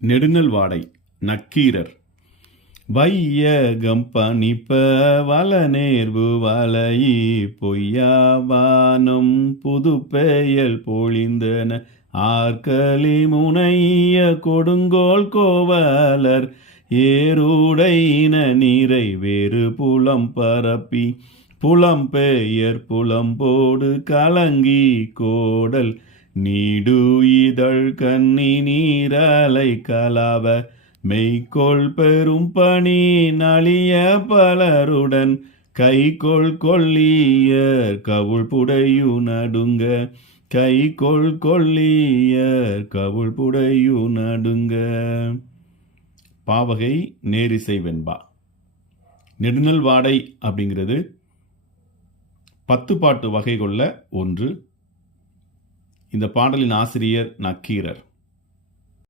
நெடுநல் வாடை நக்கீரர். வையகம் பணிப்ப வள நேர்வு வளையி பொய்யாவானம் புதுப்பெயல் பொழிந்தன ஆர்களி முனைய கொடுங்கோல் கோவலர் ஏருடையின நீரை வேறு புலம் பரப்பி புலம்பெயர் புலம்போடு கலங்கி கோடல் நீடு இதழ் கண்ணி நீரலை கலாவ மெய்கொள் பெரும் பணி நலிய பலருடன் கைகொள் கொள்ளியர் கவுள் புடையு நடுங்க கைகொள் கொள்ளியர் கவுள் புடையு நடுங்க. பாவகை நேரிசை வெண்பா. நெடுநல் வாடை அப்படிங்கிறது 10 பாட்டு வகை கொள்ள ஒன்று. இந்த பாடலின் ஆசிரியர் நக்கீரர்.